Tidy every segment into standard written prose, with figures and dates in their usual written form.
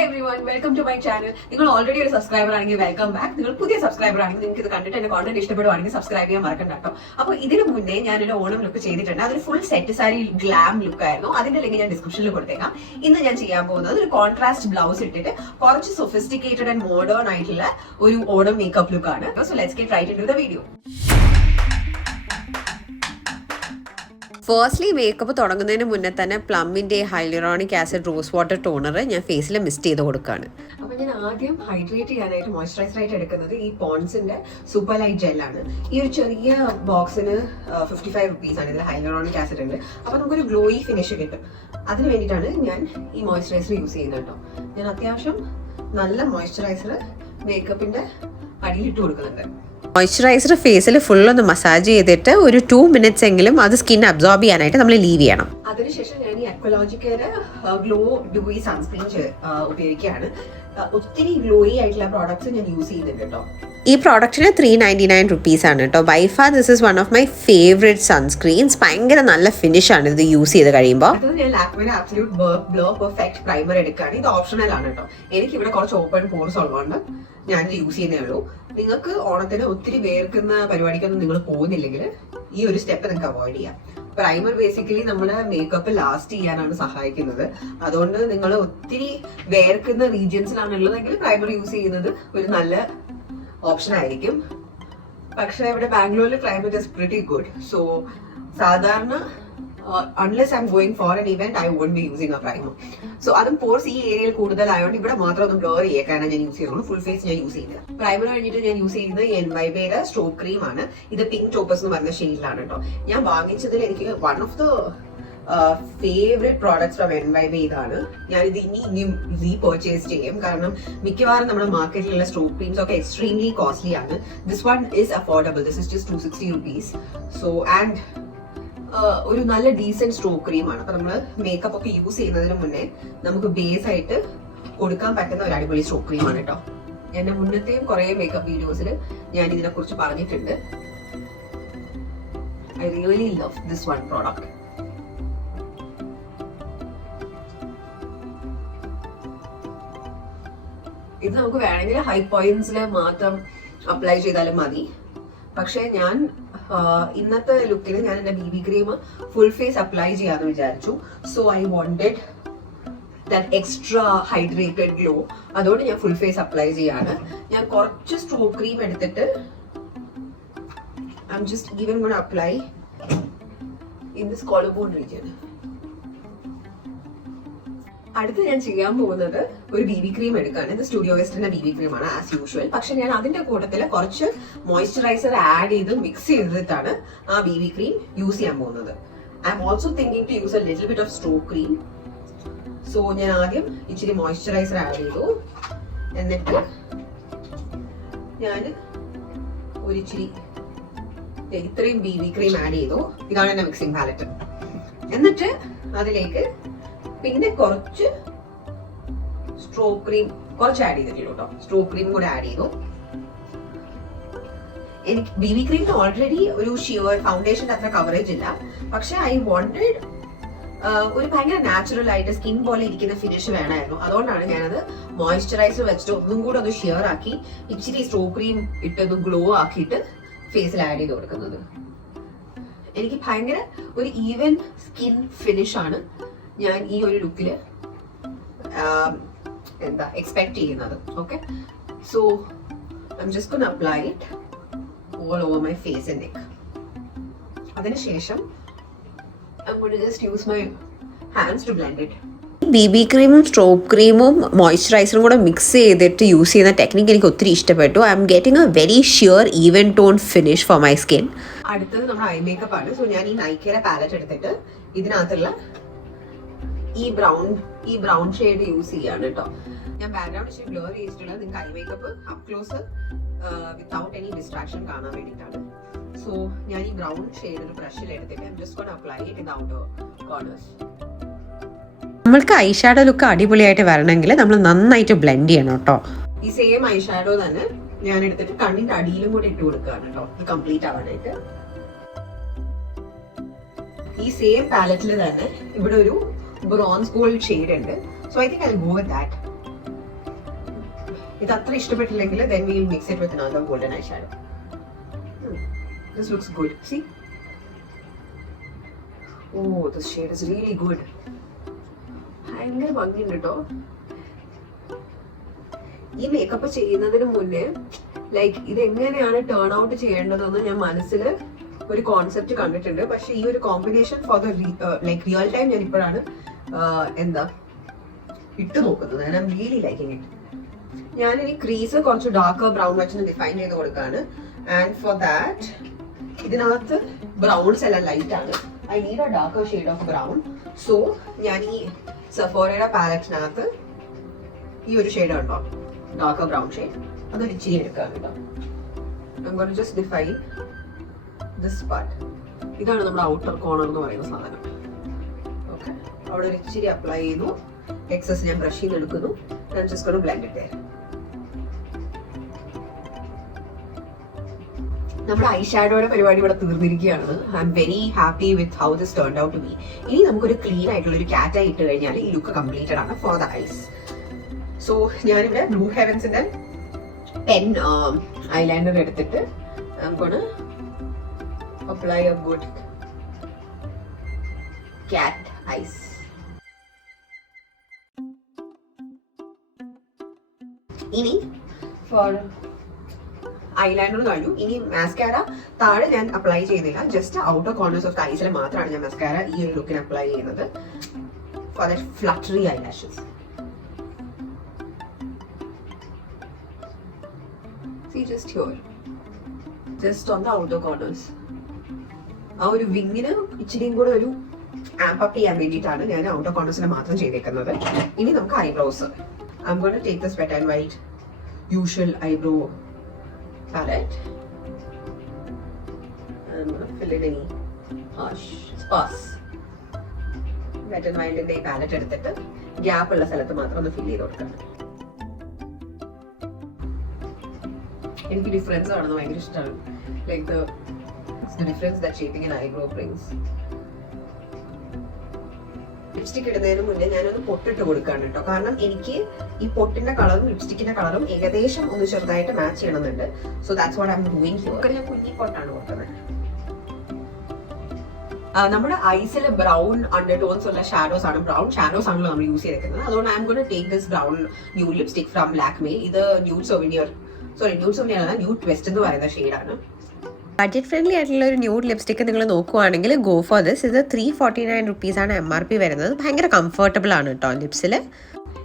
Hi everyone, welcome to my channel. നിങ്ങൾ already ഒരു subscriber ആണെങ്കിൽ വെൽക്കം ബാക്ക്. നിങ്ങൾ പുതിയ സബ്സ്ക്രൈബർ ആണെങ്കിൽ നിങ്ങൾക്ക് ഇത് കണ്ടിട്ട് എന്റെ കോണ്ടന്റ് ഇഷ്ടപ്പെടുവാണെങ്കിൽ സബ്സ്ക്രൈബ് ചെയ്യാൻ മറക്കണ്ട കേട്ടോ. അപ്പോൾ ഇതിനു മുന്നേ ഞാനൊരു ഓണം ലുക്ക് ചെയ്തിട്ടുണ്ട്. അതൊരു full set sari glam look ആയിരുന്നു. അതിന്റെ ലിങ്ക് ഞാൻ ഡിസ്ക്രിപ്ഷനിൽ കൊടുത്തേക്കാം. ഇന്ന് ഞാൻ ചെയ്യാൻ പോകുന്നത് ഒരു കോൺട്രാസ്റ്റ് ബ്ലൗസ് ഇട്ടിട്ട് കുറച്ച് സൊഫിസ്റ്റിക്കേറ്റഡ് ആൻഡ് മോഡേൺ ആയിട്ടുള്ള ഒരു ഓണം മേക്കപ്പ് ലുക്ക് ആണ്. So let's get right into the video. Firstly makeup തുടങ്ങുന്നതിന് മുന്നേ തന്നെ പ്ലമ്മിൻ്റെ hyaluronic acid rose water toner ഞാൻ ഫേസിൽ മിസ്റ്റ് ചെയ്ത് കൊടുക്കുകയാണ്. അപ്പോൾ ഞാൻ ആദ്യം ഹൈഡ്രേറ്റ് ചെയ്യാനായിട്ട് മോയ്സ്ചറൈസർ ആയിട്ട് എടുക്കുന്നത് ഈ പോൺസിന്റെ സൂപ്പർ ലൈറ്റ് ജെല്ലാണ്. ഈ ഒരു ചെറിയ ബോക്സിന് 55 rupees ആണ്. ഇതിൽ ഹൈലറോണിക് ആസിഡ് ഉണ്ട്. അപ്പോൾ നമുക്കൊരു ഗ്ലോയി ഫിനിഷ് കിട്ടും. അതിന് വേണ്ടിയിട്ടാണ് ഞാൻ ഈ മോയ്സ്ചറൈസർ യൂസ് ചെയ്യുന്നത് കേട്ടോ. ഞാൻ അത്യാവശ്യം നല്ല മോയ്സ്ചറൈസർ മേക്കപ്പിന്റെ അടിയിലിട്ട് കൊടുക്കുന്നുണ്ട്. മോയ്സ്ചറൈസർ ഫേസിൽ ഫുള്ളൊന്ന് മസാജ് ചെയ്തിട്ട് ഒരു 2 minutes എങ്കിലും അത് സ്കിൻ അബ്സോർബ് ചെയ്യാനായിട്ട് നമ്മൾ ലീവ് ചെയ്യണം. അതിനുശേഷം ഞാൻ ഈ അക്വലോജിക്കയുടെ ഗ്ലോ ഡ്യൂയി സൺസ്ക്രീൻ ഉപയോഗിക്കുകയാണ്. ഒത്തിരി ഗ്ലോയി ആയിട്ടുള്ള പ്രോഡക്ട്സ് ഞാൻ യൂസ് ചെയ്യുന്നുണ്ട് കേട്ടോ. ഈ പ്രോഡക്റ്റിന് 399 rupees ആണ് കേട്ടോ. By far this is one of my favourite sunscreens. ഭയങ്കര നല്ല ഫിനിഷ് ആണ് ഇത് യൂസ് ചെയ്ത് കഴിയുമ്പോൾ. അത് ഞാൻ ലാക്മിയുടെ ആബ്സല്യൂട്ട് ബ്ലോ പെർഫെക്റ്റ് പ്രൈമർ എടുക്കുകയാണ്. ഇത് ഓപ്ഷണൽ ആണ് കേട്ടോ. എനിക്ക് ഇവിടെ കുറച്ച് ഓപ്പൺ പോർസ് ഉള്ളതുകൊണ്ട് ഞാനിത് യൂസ് ചെയ്യുന്നേ ഉള്ളൂ. നിങ്ങൾക്ക് ഓണത്തിന് ഒത്തിരി വേർക്കുന്ന പരിപാടിക്കൊന്നും നിങ്ങൾ പോകുന്നില്ലെങ്കിൽ ഈ ഒരു സ്റ്റെപ്പ് നിങ്ങൾക്ക് അവോയ്ഡ് ചെയ്യാം. പ്രൈമർ ബേസിക്കലി നമ്മുടെ മേക്കപ്പ് ലാസ്റ്റ് ചെയ്യാനാണ് സഹായിക്കുന്നത്. അതുകൊണ്ട് നിങ്ങൾ ഒത്തിരി വേർക്കുന്ന റീജിയൻസിലാണ് ഉള്ളതെങ്കിൽ പ്രൈമർ യൂസ് ചെയ്യുന്നത് ഒരു നല്ല ഓപ്ഷൻ ആയിരിക്കും. പക്ഷെ ഇവിടെ ബാംഗ്ലൂരിൽ climate is pretty good. So സാധാരണ unless I'm going for an event, I won't be using a primer. So അതും പോർസ് ഈ ഏരിയയിൽ കൂടുതലായതുകൊണ്ട് ഇവിടെ മാത്രം ഒന്ന് ബ്ലർ ചെയ്യാനാണ് ഞാൻ യൂസ് ചെയ്യുള്ളൂ. ഫുൾ ഫേസ് ഞാൻ യൂസ് ചെയ്യില്ല. പ്രൈമർ കഴിഞ്ഞിട്ട് ഞാൻ യൂസ് ചെയ്യുന്നത് NYBയുടെ സ്ട്രോക്ക് ക്രീം ആണ്. ഇത് പിങ്ക് ടോപ്പസ് എന്ന് പറഞ്ഞ ഷെയ്ഡിലാണ് കേട്ടോ. ഞാൻ വാങ്ങിച്ചതിൽ എനിക്ക് one of the favourite products from NYB ഇതാണ്. ഞാനിത് ഇനിയും റീപർച്ചേസ് ചെയ്യും. കാരണം മിക്കവാറും നമ്മുടെ മാർക്കറ്റിലുള്ള സ്ട്രോക്ക് ക്രീംസ് ഒക്കെ എക്സ്ട്രീംലി കോസ്റ്റ്ലി ആണ്. This one is affordable. This is just 260 rupees. So and ഒരു നല്ല ഡീസെന്റ് സ്ട്രോക്ക് ക്രീമാണ്. അപ്പൊ നമ്മള് മേക്കപ്പ് ഒക്കെ യൂസ് ചെയ്യുന്നതിന് മുന്നേ നമുക്ക് ബേസ് ആയിട്ട് കൊടുക്കാൻ പറ്റുന്ന ഒരു അടിപൊളി സ്ട്രോക്ക് ക്രീമാണ് കേട്ടോ. എന്റെ മുന്നത്തെയും കുറെ മേക്കപ്പ് വീഡിയോസിൽ ഞാൻ ഇതിനെ കുറിച്ച് പറഞ്ഞിട്ടുണ്ട്. I really love this one product. ഇത് നമുക്ക് വേണമെങ്കിൽ ഹൈ പോയിന്റ്സിൽ മാത്രം അപ്ലൈ ചെയ്താലും മതി. പക്ഷെ ഞാൻ ഇന്നത്തെ ലുക്കിന് ഞാൻ എന്റെ BB cream full face apply ചെയ്യാന്ന് വിചാരിച്ചു. So I wanted that extra hydrated glow. അതുകൊണ്ട് ഞാൻ ഫുൾ ഫേസ് അപ്ലൈ ചെയ്യാണ്. ഞാൻ കുറച്ച് സ്ട്രോക്ക് ക്രീം എടുത്തിട്ട് I'm just even gonna apply in this collarbone region. അടുത്ത് ഞാൻ ചെയ്യാൻ പോകുന്നത് ഒരു BB ക്രീം എടുക്കാണ്. ഇത് സ്റ്റുഡിയോ വെസ്റ്റിന്റെ BB ക്രീം ആണ് ആസ് യൂഷ്വൽ. പക്ഷെ ഞാൻ അതിന്റെ കൂട്ടത്തിൽ കുറച്ച് മോയ്സ്ചറൈസർ ആഡ് ചെയ്ത് മിക്സ് ചെയ്തിട്ടാണ് ആ BB ക്രീം യൂസ് ചെയ്യാൻ പോകുന്നത്. I'm also thinking to use a little bit of strobe cream. So ഞാൻ ആദ്യം ഇച്ചിരി മോയ്സ്ചറൈസർ ആഡ് ചെയ്തു. എന്നിട്ട് ഞാൻ ഒരിച്ചിരി ഇത്രയും BB ക്രീം ആഡ് ചെയ്തു. ഇതാണ് എന്റെ മിക്സിംഗ് പാലറ്റ്. എന്നിട്ട് അതിലേക്ക് പിന്നെ കുറച്ച് സ്ട്രോക്ക് ക്രീം കുറച്ച് ആഡ് ചെയ്തിട്ടുള്ളൂ കേട്ടോ. സ്ട്രോക്ക് ക്രീം കൂടെ ആഡ് ചെയ്തു. എനിക്ക് BB ക്രീമിന് ഓൾറെഡി ഒരു ഷിയർ ഫൗണ്ടേഷന്റെ അത്ര കവറേജ് ഇല്ല. പക്ഷെ ഐ വാണ്ടഡ് ഒരു ഭയങ്കര നാച്ചുറൽ ആയിട്ട് സ്കിൻ പോലെ ഇരിക്കുന്ന ഫിനിഷ് വേണമായിരുന്നു. അതുകൊണ്ടാണ് ഞാനത് മോയ്സ്ചറൈസർ വെച്ചിട്ട് ഒന്നും കൂടെ ഒന്ന് ഷിയർ ആക്കി ഇച്ചിരി സ്ട്രോക്ക് ക്രീം ഇട്ടൊന്ന് ഗ്ലോ ആക്കിയിട്ട് ഫേസിൽ ആഡ് ചെയ്ത് കൊടുക്കുന്നത്. എനിക്ക് ഭയങ്കര ഒരു ഈവൻ സ്കിൻ ഫിനിഷ് ആണ് ഞാൻ ഈ ഒരു ലുക്കില് എന്താ എക്സ്പെക്ട് ചെയ്യുന്നത്. Okay, so I'm just gonna apply it all over my face and neck. അതിനുശേഷം I'm gonna just use my hands to blend it. BB ക്രീമും സ്ട്രോക്ക് ക്രീമും മോയ്സ്ചറൈസറും കൂടെ മിക്സ് ചെയ്തിട്ട് യൂസ് ചെയ്യുന്ന ടെക്നിക്ക് എനിക്ക് ഒത്തിരി ഇഷ്ടപ്പെട്ടു. I am getting A very sure even tone finish for my skin. അടുത്തത് നമ്മുടെ ഐ മേക്കപ്പ് ആണ്. സോ ഞാൻ ഈ നൈക്കയുടെ പാലറ്റ് എടുത്തിട്ട് ഇതിനകത്തുള്ള ഈ ബ്രൗൺ ഷെയ്ഡ് യൂസ് ചെയ്യാണ് കേട്ടോ. ഞാൻ ബാക്ക്ഗ്രൗണ്ട് ഇച്ചിരി ബ്ലർ ചെയ്തിട്ടുള്ളത് നിങ്ങൾക്ക് I makeup up close without any distraction കാണാൻ വേണ്ടിയിട്ടാണ്. സോ ഞാൻ ഈ ബ്രൗൺ ഷെയ്ഡ് ഒരു ബ്രഷിൽ എടുത്തിട്ട് I'm just gonna apply it in the outer corners. നമ്മൾക്ക് ഐ ഷാഡോ ലുക്ക് അടിപൊളിയായിട്ട് വരണമെങ്കിൽ നമ്മൾ നന്നായിട്ട് ബ്ലെൻഡ് ചെയ്യണം കേട്ടോ. ഈ സെയിം ഐ ഷാഡോ തന്നെ ഞാൻ എടുത്തിട്ട് കണ്ണിന്റെ അടിയിലും കൂടെ ഇട്ട് കൊടുക്കുകയാണ് കേട്ടോ, ഇത് കംപ്ലീറ്റ് ആവാനായിട്ട്. ഈ സെയിം പാലറ്റിൽ തന്നെ ഇവിടെ ഒരു ബ്രോൺസ് ഗോൾഡ് ഷെയ്ഡ് ഉണ്ട്. So I think I go with that. ഇത് അത്ര ഇഷ്ടപ്പെട്ടില്ലെങ്കിൽ then we'll mix it with another golden eyeshadow. This looks good. See? Oh, this shade is really good. ഭയങ്കര ഭംഗിയുണ്ട് കേട്ടോ. ഈ മേക്കപ്പ് ചെയ്യുന്നതിന് മുന്നേ ലൈക്ക് ഇത് എങ്ങനെയാണ് ടേൺ ഔട്ട് ചെയ്യേണ്ടതെന്ന് ഞാൻ മനസ്സിൽ ഒരു കോൺസെപ്റ്റ് കണ്ടിട്ടുണ്ട്. പക്ഷെ ഈ ഒരു combination for the like real time ഞാൻ ഇപ്പോഴാണ് എന്താ ഇട്ട് നോക്കുന്നത്. I am really liking it. ഞാനിനി ക്രീസ് കുറച്ച് ഡാർക്ക് ബ്രൗൺ വെച്ച് ഡിഫൈൻ ചെയ്ത് കൊടുക്കാണ്. ആൻഡ് ഫോർ ദാറ്റ് ഇതിനകത്ത് ബ്രൗൺസ് എല്ലാം ലൈറ്റ് ആണ്. I need a darker shade of brown. So ഞാൻ ഈ സെഫോറയുടെ പാലറ്റിനകത്ത് ഈ ഒരു ഷെയ്ഡ് ഉണ്ടോ, ഡാർക്കർ ബ്രൗൺ ഷെയ്ഡ്, അതൊരു ഇച്ചിരി എടുക്കാണ് കേട്ടോ. I'm going to just define this part. ഇതാണ് നമ്മുടെ ഔട്ടർ കോർണർ എന്ന് പറയുന്ന സാധനം. ഓക്കെ, അവിടെ ഒരു ഇച്ചിരി അപ്ലൈ ചെയ്യുന്നു. എക്സസ് ഞാൻ ബ്രഷ് ചെയ്ത് എടുക്കുന്നു. I'm just going to blend it there. നമ്മുടെ ഐഷാഡോയുടെ പരിപാടി ഇവിടെ തീർന്നിരിക്കുകയാണ്. I'm very happy with how this turned out to be. ഇനി നമുക്കൊരു ക്ലീൻ ആയിട്ടുള്ള ഒരു കാറ്റായി ഇട്ട് കഴിഞ്ഞാൽ ഈ ലുക്ക് കംപ്ലീറ്റഡ് ആണ് ഫോർ ദ ഐസ്. സോ ഞാനിവിടെ ബ്ലൂ ഹെവൻസിന്റെ പെൻ ഐലൈനർ എടുത്തിട്ട് I'm gonna apply a good cat eyes. ഇനി ഫോർ ഐലൈനർ കഴിഞ്ഞു. ഇനി മാസ്കാര താഴെ ഞാൻ അപ്ലൈ ചെയ്യുന്നില്ല. Just outer corners of the ഐസിൽ മാത്രമാണ് ഞാൻ മാസ്കാര ഈ ഒരു ലുക്കിന് അപ്ലൈ ചെയ്യുന്നത് four that fluttery eyelashes. See just here, just on the outer corners. ആ ഒരു വിങ്ങിന് ഇച്ചിരിയും കൂടെ ഒരു ആംപ് അപ്പ് ചെയ്യാൻ വേണ്ടിയിട്ടാണ് ഞാൻ ഔട്ടർ കോർണേഴ്സിൽ മാത്രം ചെയ്തേക്കുന്നത്. ഇനി നമുക്ക് eyebrows. I'm going to take this wet and wild usual eyebrow palette. I'm going to fill it in sparse. Wet and Wild in palette എടുത്തിട്ട് ഗ്യാപ്പ് ഉള്ള സ്ഥലത്ത് മാത്രം ഒന്ന് ഫിൽ ചെയ്ത് കൊടുക്കണം. എനിക്ക് ഡിഫറൻസ് കാണുന്നത് ഭയങ്കര ഇഷ്ടമാണ്. Like the difference that shaping an eyebrow brings. Lipstick ഇടുന്നതിന് മുന്നേ ഞാനൊന്ന് പൊട്ടിട്ട് കൊടുക്കാണ് കേട്ടോ. കാരണം എനിക്ക് ഈ പൊട്ടിന്റെ കളറും ലിപ്സ്റ്റിക്കിന്റെ കളറും ഏകദേശം ഒന്ന് ചെറുതായിട്ട് മാച്ച് ചെയ്യണമെന്നുണ്ട്. So that's what I am doing here. ഞാൻ കുഞ്ഞി പൊട്ടാണ് കൊടുക്കുന്നത്. നമ്മുടെ ഐസിൽ ബ്രൗൺ അണ്ടർടോൺസ് ഉള്ള ഷാഡോസ് ആണ്, ബ്രൗൺ ഷാഡോസ് ആണല്ലോ നമ്മൾ യൂസ് ചെയ്തിരിക്കുന്നത്. അതുകൊണ്ട് I'm going to take this brown nude lipstick from Lakme. ഇത് ന്യൂഡ് സോവിനിയർ അല്ല, ന്യൂഡ് ട്വിസ്റ്റ് എന്ന് പറയുന്ന ഷെയ്ഡാണ്. ബഡ്ജറ്റ് ഫ്രണ്ട്ലി ആയിട്ടുള്ള ഒരു ന്യൂഡ് ലിപ്സ്റ്റിക്ക് നിങ്ങൾ നോക്കുവാണെങ്കിൽ ഗോ ഫോർ ദിസ്. ഇത് 349 റുപ്പീസാണ് MRP വരുന്നത്. ഭയങ്കര കംഫർട്ടബിൾ ആണ് കേട്ടോ ലിപ്സിൽ.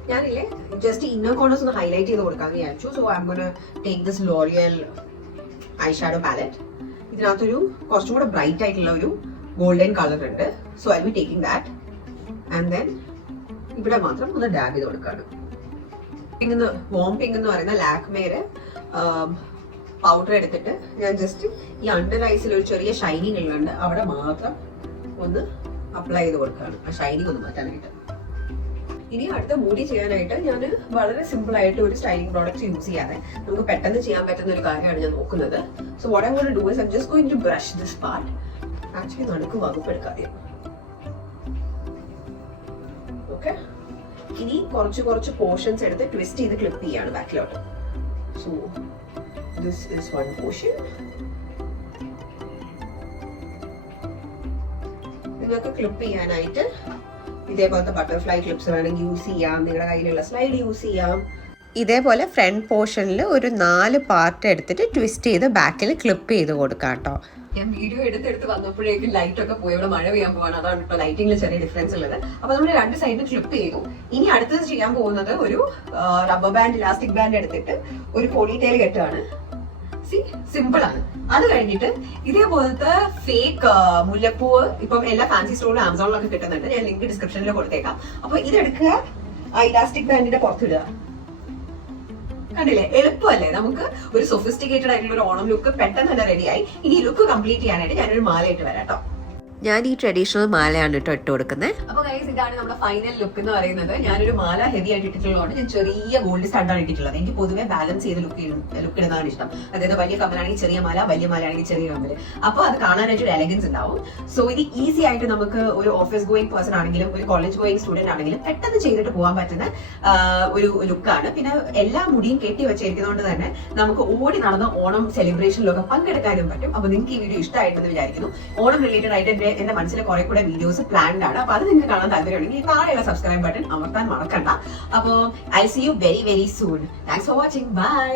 ഞാനില്ലേ ജസ്റ്റ് ഇന്നർ കോർണേഴ്സ് ഒന്ന് ഹൈലൈറ്റ് ചെയ്ത് കൊടുക്കാമെന്ന് വിചാരിച്ചു. So I'm going to take this L'Oreal eyeshadow palette. ഇതിനകത്തൊരു കുറച്ചും കൂടെ ബ്രൈറ്റ് ആയിട്ടുള്ള ഒരു ഗോൾഡൻ കളർ ഉണ്ട്. So I will be taking that and then ഇവിടെ മാത്രം ഒന്ന് ഡാബ് ചെയ്ത് കൊടുക്കാണ്. വോം പിങ്ക് എന്ന് പറയുന്ന ലാക്മേയുടെ പൗഡർ എടുത്തിട്ട് ഞാൻ ജസ്റ്റ് ഈ അണ്ടർ ഐസിൽ ഒരു ചെറിയ ഷൈനിങ് ഉള്ളുണ്ട്, അവിടെ മാത്രം ഒന്ന് അപ്ലൈ ചെയ്ത് കൊടുക്കുകയാണ്, ആ ഷൈനിങ് ഒന്ന് മാറ്റാനായിട്ട്. ഇനി അടുത്ത മുടി ചെയ്യാനായിട്ട് ഞാൻ വളരെ സിമ്പിൾ ആയിട്ട് ഒരു സ്റ്റൈലിംഗ് പ്രോഡക്റ്റ് യൂസ് ചെയ്യാതെ നമുക്ക് പെട്ടെന്ന് ചെയ്യാൻ പറ്റുന്ന ഒരു കാര്യമാണ് ഞാൻ നോക്കുന്നത്. So what I am going to do is I am just going to brush this part. Actually നടുക്ക് വകുപ്പ് എടുക്കാതെ. ഓക്കെ, ഇനി കുറച്ച് പോർഷൻസ് എടുത്ത് ട്വിസ്റ്റ് ചെയ്ത് ക്ലിപ്പ് ചെയ്യാണ് ബാക്കിലോട്ട്. So this is one portion. നിങ്ങൾക്ക് ക്ലിപ്പ് ചെയ്യാനായിട്ട് ഇതേപോലത്തെ ബട്ടർഫ്ലൈ ക്ലിപ്സ് വേണമെങ്കിൽ യൂസ് ചെയ്യാം. നിങ്ങളുടെ കയ്യിലുള്ള സ്ലൈഡ് യൂസ് ചെയ്യാം. ഇതേപോലെ ഫ്രണ്ട് പോർഷനിൽ ഒരു 4 പാർട്ട് എടുത്തിട്ട് ട്വിസ്റ്റ് ചെയ്ത് ബാക്കിൽ ക്ലിപ്പ് ചെയ്ത് കൊടുക്കാം കേട്ടോ. ഞാൻ വീഡിയോ എടുത്തെടുത്ത് വന്നപ്പോഴേക്കും ലൈറ്റ് ഒക്കെ പോയി, ഇവിടെ മഴ പെയ്യാൻ പോവാണ്. അതാണ് ഇപ്പോൾ ലൈറ്റിംഗിൽ ചെറിയ ഡിഫറൻസ് ഉള്ളത്. അപ്പൊ നമ്മൾ 2 സൈഡിൽ ക്ലിപ്പ് ചെയ്തു. ഇനി അടുത്തത് ചെയ്യാൻ പോകുന്നത് ഒരു റബ്ബർ ബാൻഡ്, ഇലാസ്റ്റിക് ബാൻഡ് എടുത്തിട്ട് ഒരു പോണി ടെയിൽ കെട്ടാണ്. സിമ്പിൾ ആണ്. അത് കഴിഞ്ഞിട്ട് ഇതേപോലത്തെ ഫേക്ക് മുല്ലപ്പൂവ് ഇപ്പം എല്ലാ ഫാൻസി സ്റ്റോറിലും ആമസോണിലൊക്കെ കിട്ടുന്നുണ്ട്. ഞാൻ ലിങ്ക് ഡിസ്ക്രിപ്ഷനിൽ കൊടുത്തേക്കാം. അപ്പൊ ഇതെടുക്കുക, ഇലാസ്റ്റിക് ബാൻഡിന്റെ പുറത്തിടുക. കണ്ടില്ലേ, എളുപ്പമല്ലേ? നമുക്ക് ഒരു സൊഫിസ്റ്റിക്കേറ്റഡ് ആയിട്ടുള്ള ഒരു ഓണം ലുക്ക് പെട്ടെന്ന് തന്നെ റെഡിയായി. ഇനി ലുക്ക് കംപ്ലീറ്റ് ചെയ്യാനായിട്ട് ഞാനൊരു മാലയിട്ട് വരാം കേട്ടോ. ഞാൻ ഈ ട്രഡീഷണൽ മാലയാണ് കേട്ടോ ഇട്ട് കൊടുക്കുന്നത്. അപ്പൊ ഗൈസ് ഇതാണ് നമ്മുടെ ഫൈനൽ ലുക്ക് എന്ന് പറയുന്നത്. ഞാനൊരു മാല ഹെവി ആയിട്ട് ഇട്ടിട്ടുള്ളതാണ്. ഞാൻ ചെറിയ ഗോൾഡ് സ്റ്റാൻഡാണ് ഇട്ടിട്ടുള്ളത്. എനിക്ക് പൊതുവെ ബാലൻസ് ചെയ്ത് ലുക്ക് ഇടുന്നതാണ് ഇഷ്ടം. അതായത് വലിയ കമ്മലാണെങ്കിൽ ചെറിയ മാല, വലിയ മാലയാണെങ്കിൽ ചെറിയ കമ്മല്. അപ്പൊ അത് കാണാനായിട്ട് ഒരു എലഗൻസ് ഉണ്ടാവും. സോ ഇത് ഈസി ആയിട്ട് നമുക്ക് ഒരു ഓഫീസ് ഗോയിങ് പേഴ്സൺ ആണെങ്കിലും ഒരു കോളേജ് ഗോയിങ് സ്റ്റുഡന്റ് ആണെങ്കിലും പെട്ടെന്ന് ചെയ്തിട്ട് പോകാൻ പറ്റുന്ന ഒരു ലുക്കാണ്. പിന്നെ എല്ലാ മുടിയും കെട്ടി വെച്ചിരിക്കുന്നതുകൊണ്ട് തന്നെ നമുക്ക് ഓടി നടന്ന് ഓണം സെലിബ്രേഷനിലൊക്കെ പങ്കെടുക്കാനും പറ്റും. അപ്പൊ നിങ്ങൾക്ക് ഈ വീഡിയോ ഇഷ്ടമായിട്ടെന്ന് വിചാരിക്കുന്നു. ഓണം റിലേറ്റഡ് ആയിട്ട് എന്റെ മനസ്സിൽ കുറെ കൂടെ വീഡിയോസ് പ്ലാൻഡ് ആണ്. അപ്പൊ അത് നിങ്ങൾക്ക് കാണാൻ താല്പര്യമുണ്ടെങ്കിൽ താഴെയുള്ള സബ്സ്ക്രൈബ് ബട്ടൺ അമർത്താൻ മറക്കണ്ട. അപ്പോൾ I see you very very soon. Thanks for watching. By.